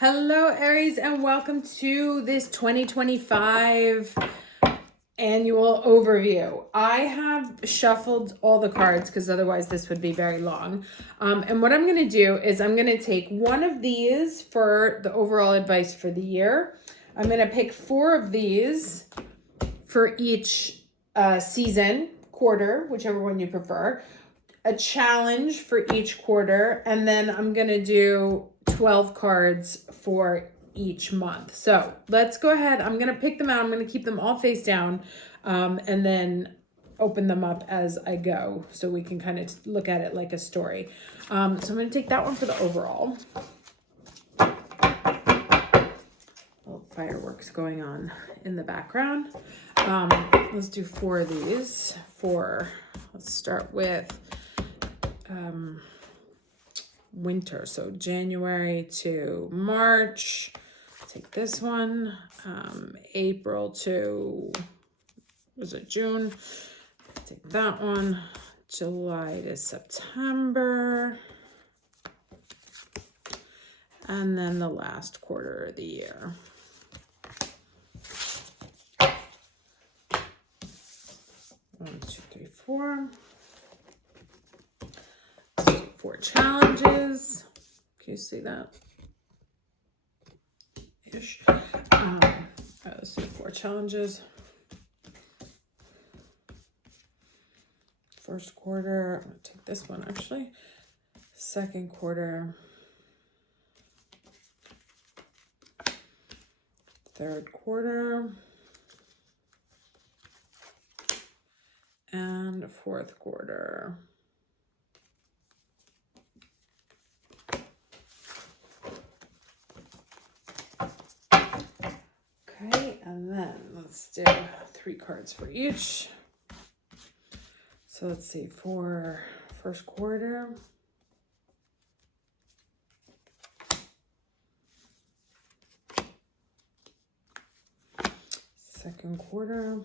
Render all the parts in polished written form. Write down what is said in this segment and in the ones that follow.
Hello, Aries, and welcome to this 2025 annual overview. I have shuffled all the cards because otherwise this would be very long. And what I'm going to do is I'm going to take one of these for the overall advice for the year. I'm going to pick 4 of these for each season, quarter, whichever one you prefer. A challenge for each quarter, and then I'm going to do 12 cards for each month. So let's go ahead. I'm going to pick them out. I'm going to keep them all face down and then open them up as I go so we can kind of look at it like a story. So I'm going to take that one for the overall. Little fireworks going on in the background. Let's do 4 of these. Let's start with winter, so January to March. Take this one. April to, was it June? Take that one. July to September. And then the last quarter of the year. One, two, three, 4. 4 challenges. Can you see that? Ish. Let's do 4 challenges. First quarter. I'm going to take this one actually. Second quarter. Third quarter. And fourth quarter. Okay, and then let's do 3 cards for each. So let's see, for first quarter. Second quarter.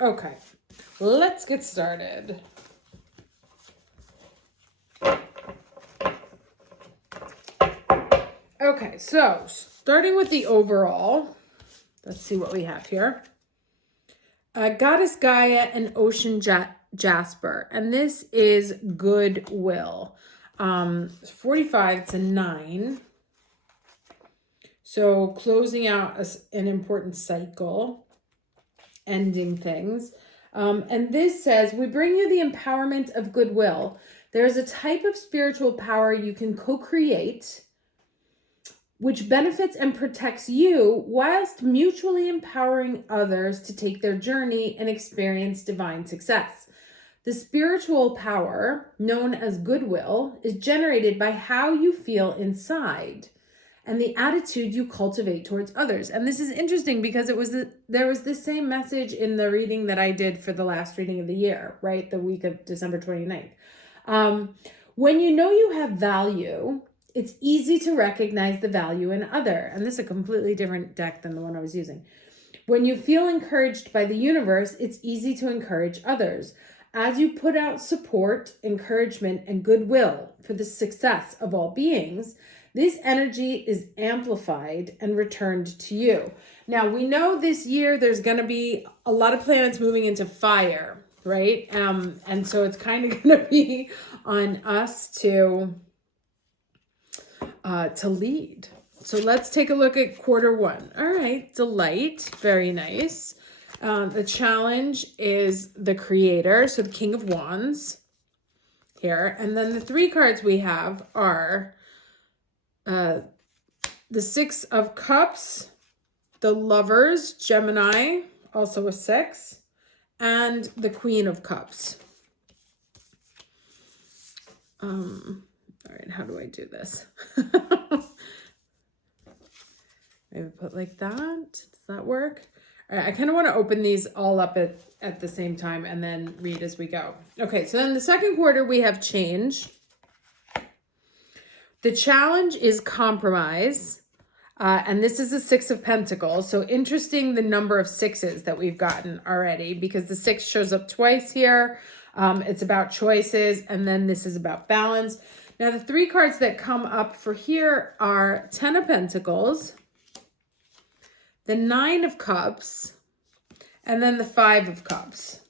Okay, let's get started. Okay, so starting with the overall, let's see what we have here. Goddess Gaia and Ocean Jasper, and this is goodwill. 45, it's a 9. So closing out an important cycle. Ending things. And this says, we bring you the empowerment of goodwill. There is a type of spiritual power you can co-create, which benefits and protects you whilst mutually empowering others to take their journey and experience divine success. The spiritual power, known as goodwill, is generated by how you feel inside and the attitude you cultivate towards others. And this is interesting because there was the same message in the reading that I did for the last reading of the year, right? The week of December 29th. When you know you have value, it's easy to recognize the value in other. And this is a completely different deck than the one I was using. When you feel encouraged by the universe, it's easy to encourage others. As you put out support, encouragement, and goodwill for the success of all beings, this energy is amplified and returned to you. Now, we know this year there's going to be a lot of planets moving into fire, right? And so it's kind of going to be on us to lead. So let's take a look at quarter 1. All right, delight, very nice. The challenge is the creator, so the King of Wands here. And then the 3 cards we have are the 6 of Cups, the Lovers, Gemini, also a 6, and the Queen of Cups. All right, how do I do this? Maybe put like that. Does that work? All right, I kind of want to open these all up at the same time and then read as we go. Okay, so in the second quarter, we have change. The challenge is compromise. And this is a 6 of Pentacles. So interesting the number of 6s that we've gotten already, because the 6 shows up twice here. It's about choices, and then this is about balance. Now, the 3 cards that come up for here are 10 of Pentacles, the 9 of Cups, and then the 5 of Cups.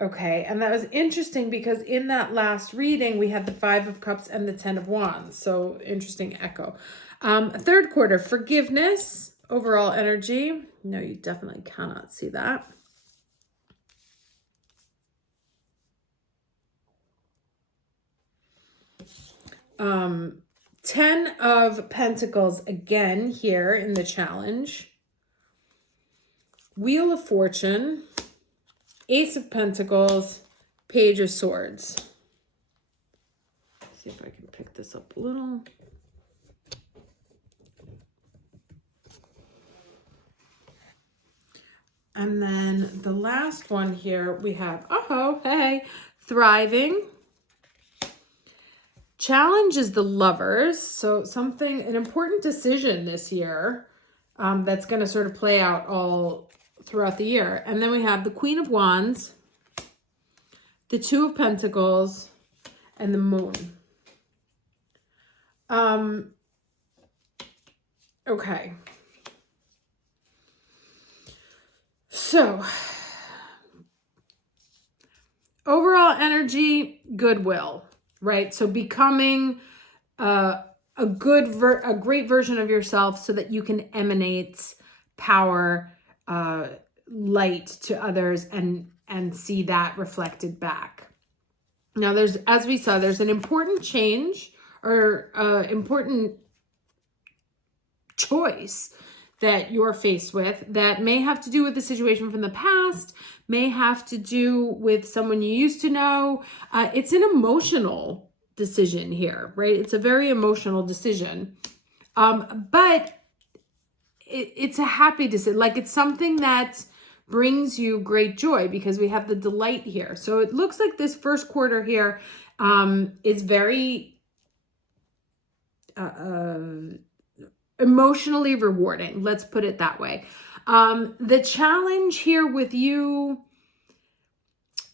Okay, and that was interesting because in that last reading, we had the 5 of Cups and the 10 of Wands. So interesting echo. Third quarter, forgiveness, overall energy. No, you definitely cannot see that. Um, 10 of Pentacles again here in the challenge. Wheel of Fortune, Ace of Pentacles, Page of Swords. Let's see if I can pick this up a little. And then the last one here we have, oh, hey, thriving. Challenge is the Lovers. So an important decision this year that's going to sort of play out all throughout the year. And then we have the Queen of Wands, the 2 of Pentacles, and the Moon. Okay. So, overall energy, goodwill, right? So becoming a great version of yourself so that you can emanate power, light to others and see that reflected back. Now as we saw, there's an important change or important choice that you're faced with that may have to do with the situation from the past, may have to do with someone you used to know. It's an emotional decision here, right? It's a very emotional decision. But it's a happy decision. Like it's something that brings you great joy because we have the delight here. So it looks like this first quarter here is very emotionally rewarding. Let's put it that way. The challenge here with you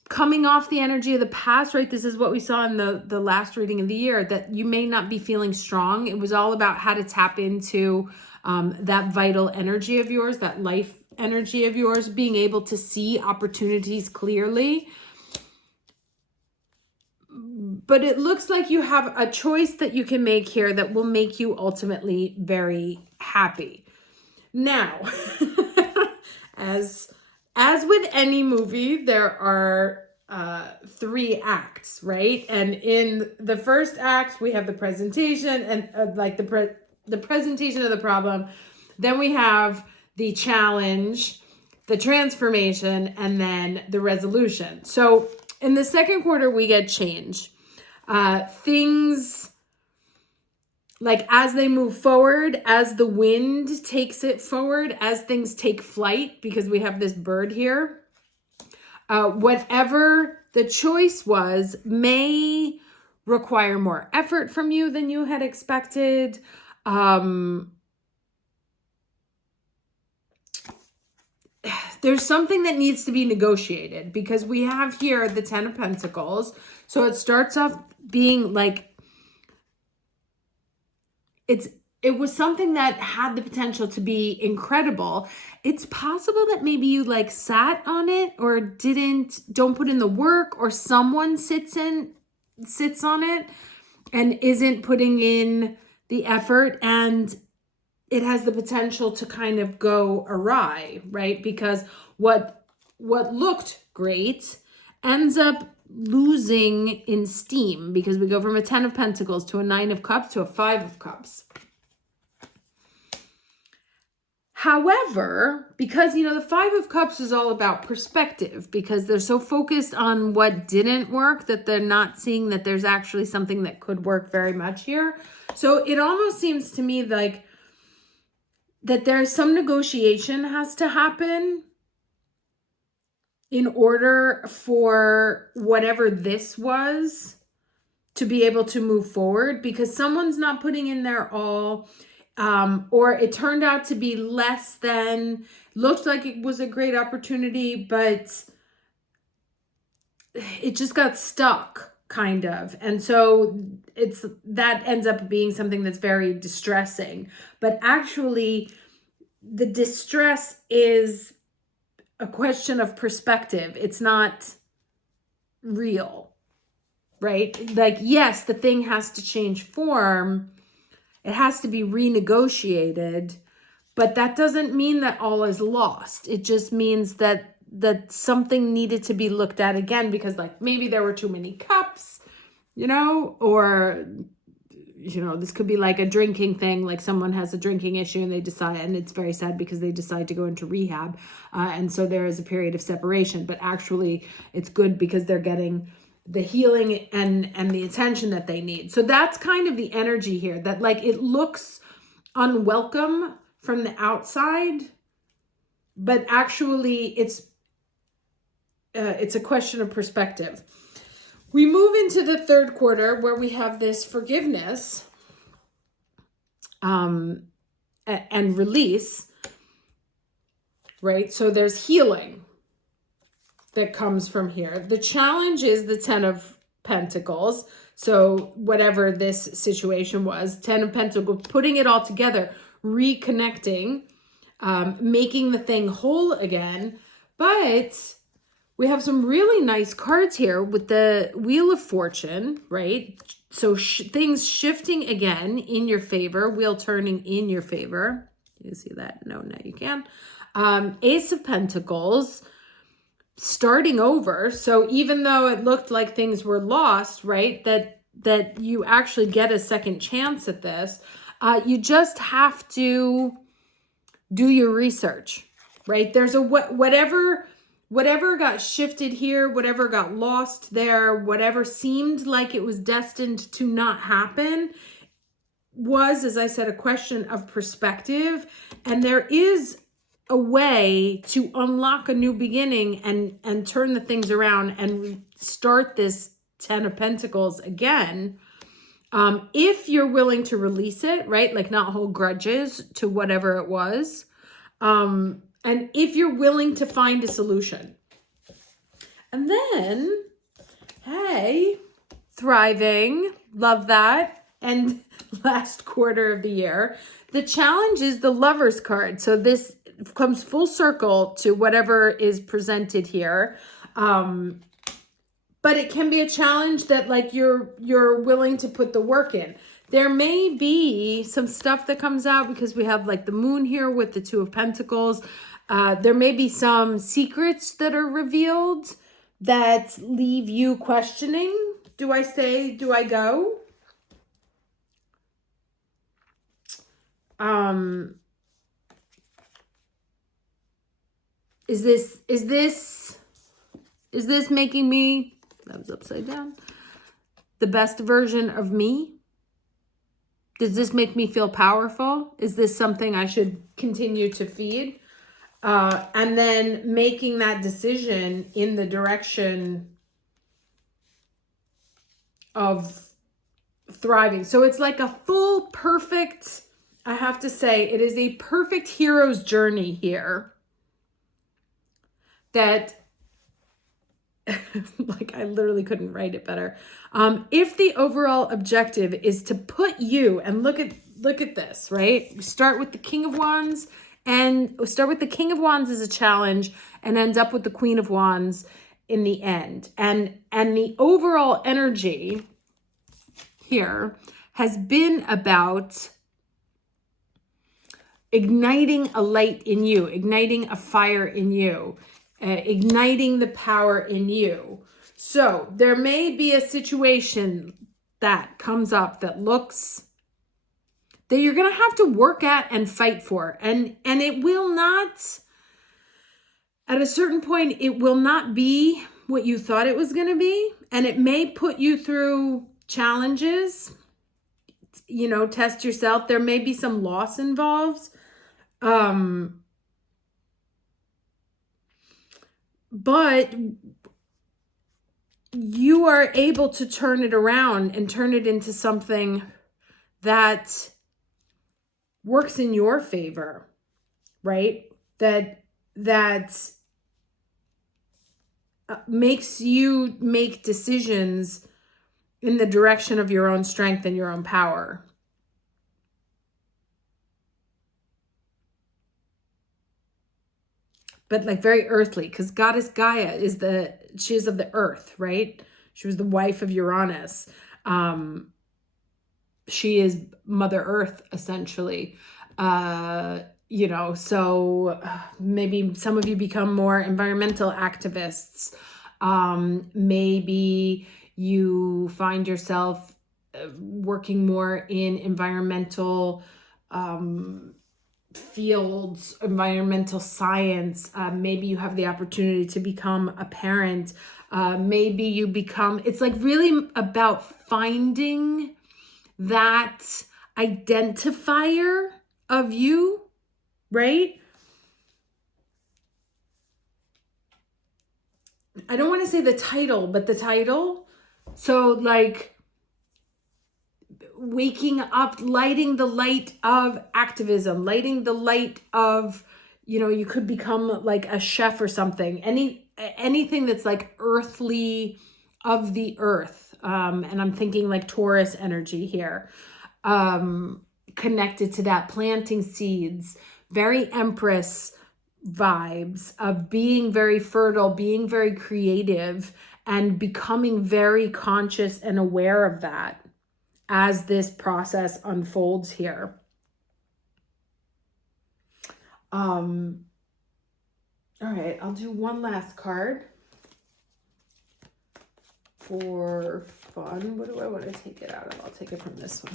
coming off the energy of the past, right? This is what we saw in the last reading of the year, that you may not be feeling strong. It was all about how to tap into that vital energy of yours, that life energy of yours, being able to see opportunities clearly. But it looks like you have a choice that you can make here that will make you ultimately very happy. Now, as with any movie, there are 3 acts, right? And in the first act, we have the presentation and the presentation of the problem. Then we have the challenge, the transformation, and then the resolution. So in the second quarter, we get change. Things like as they move forward, as the wind takes it forward, as things take flight, because we have this bird here, whatever the choice was may require more effort from you than you had expected. There's something that needs to be negotiated because we have here the 10 of Pentacles. So it starts off being like, it was something that had the potential to be incredible. It's possible that maybe you like sat on it or don't put in the work, or someone sits on it and isn't putting in the effort, and it has the potential to kind of go awry, right? Because what looked great ends up losing in steam, because we go from a 10 of Pentacles to a 9 of Cups to a 5 of Cups. However, because, the 5 of Cups is all about perspective, because they're so focused on what didn't work that they're not seeing that there's actually something that could work very much here. So it almost seems to me like that there's some negotiation has to happen in order for whatever this was to be able to move forward, because someone's not putting in their all, or it turned out to be less than, looked like it was a great opportunity, but it just got stuck kind of. And so that ends up being something that's very distressing. But actually, the distress is a question of perspective. It's not real, right? Like, yes, the thing has to change form. It has to be renegotiated, but that doesn't mean that all is lost. It just means that something needed to be looked at again, because like maybe there were too many cups, or this could be like a drinking thing, like someone has a drinking issue and they decide, and it's very sad because they decide to go into rehab. And so there is a period of separation, but actually it's good because they're getting the healing and the attention that they need. So that's kind of the energy here, that like it looks unwelcome from the outside, but actually it's a question of perspective. We move into the third quarter where we have this forgiveness and release, right? So there's healing that comes from here. The challenge is the 10 of Pentacles. So whatever this situation was, 10 of Pentacles, putting it all together, reconnecting, making the thing whole again. But we have some really nice cards here with the Wheel of Fortune, right? So things shifting again in your favor, wheel turning in your favor. You see that? No, now you can. Ace of Pentacles, starting over. So even though it looked like things were lost, right, that you actually get a second chance at this, you just have to do your research, right? There's a whatever got shifted here, whatever got lost there, whatever seemed like it was destined to not happen was, as I said, a question of perspective. And there is a way to unlock a new beginning and turn the things around and start this 10 of Pentacles again. If you're willing to release it, right? Like not hold grudges to whatever it was. And if you're willing to find a solution. And then, hey, thriving, love that. And last quarter of the year, the challenge is the Lover's card. So this comes full circle to whatever is presented here. But it can be a challenge that like you're willing to put the work in. There may be some stuff that comes out because we have like the Moon here with the Two of Pentacles. There may be some secrets that are revealed that leave you questioning. Do I stay? Do I go? Is this making me, that was upside down, the best version of me? Does this make me feel powerful? Is this something I should continue to feed? And then making that decision in the direction of thriving. So it's like a full, perfect, I have to say, it is a perfect hero's journey here. That, like, I literally couldn't write it better. If the overall objective is to put you, and look at this, right? We start with the King of Wands, and we start with the King of Wands as a challenge and end up with the Queen of Wands in the end. And the overall energy here has been about igniting a light in you, igniting a fire in you, igniting the power in you. So there may be a situation that comes up that looks that you're going to have to work at and fight for. And it will not, at a certain point, it will not be what you thought it was going to be. And it may put you through challenges, test yourself. There may be some loss involved. But you are able to turn it around and turn it into something that works in your favor, right? That makes you make decisions in the direction of your own strength and your own power. But like very earthly, because Goddess Gaia she is of the earth, right? She was the wife of Uranus. She is Mother Earth, essentially. So maybe some of you become more environmental activists. Maybe you find yourself working more in environmental fields, environmental science. Maybe you have the opportunity to become a parent. Maybe you become, it's like really about finding that identifier of you, right? I don't want to say the title, but the title. So like waking up, lighting the light of activism, lighting the light of, you could become like a chef or something. Anything that's like earthly, of the earth. And I'm thinking like Taurus energy here. Connected to that, planting seeds, very Empress vibes of being very fertile, being very creative, and becoming very conscious and aware of that as this process unfolds here. All right, I'll do one last card for fun. What do I want to take it out of? I'll take it from this one.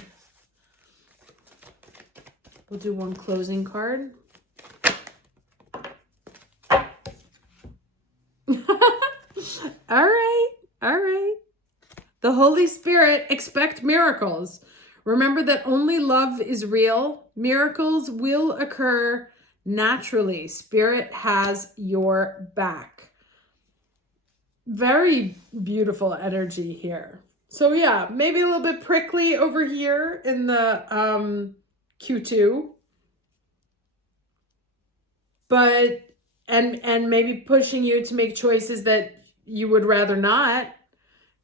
We'll do one closing card. All right. The Holy Spirit, expect miracles. Remember that only love is real. Miracles will occur naturally. Spirit has your back. Very beautiful energy here. So yeah, maybe a little bit prickly over here in the Q2. But and maybe pushing you to make choices that you would rather not,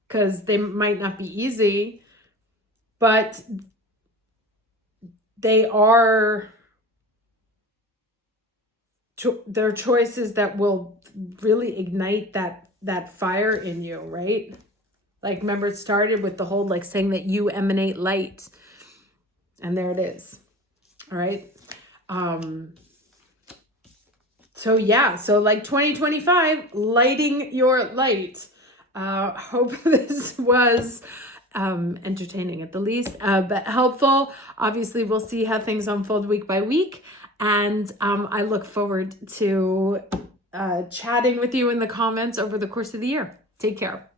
because they might not be easy, but they're choices that will really ignite that fire in you, right? Like, remember, it started with the whole like saying that you emanate light, and there it is. All right. So yeah, so like 2025, lighting your light. Hope this was entertaining at the least, but helpful. Obviously, we'll see how things unfold week by week. And I look forward to chatting with you in the comments over the course of the year. Take care.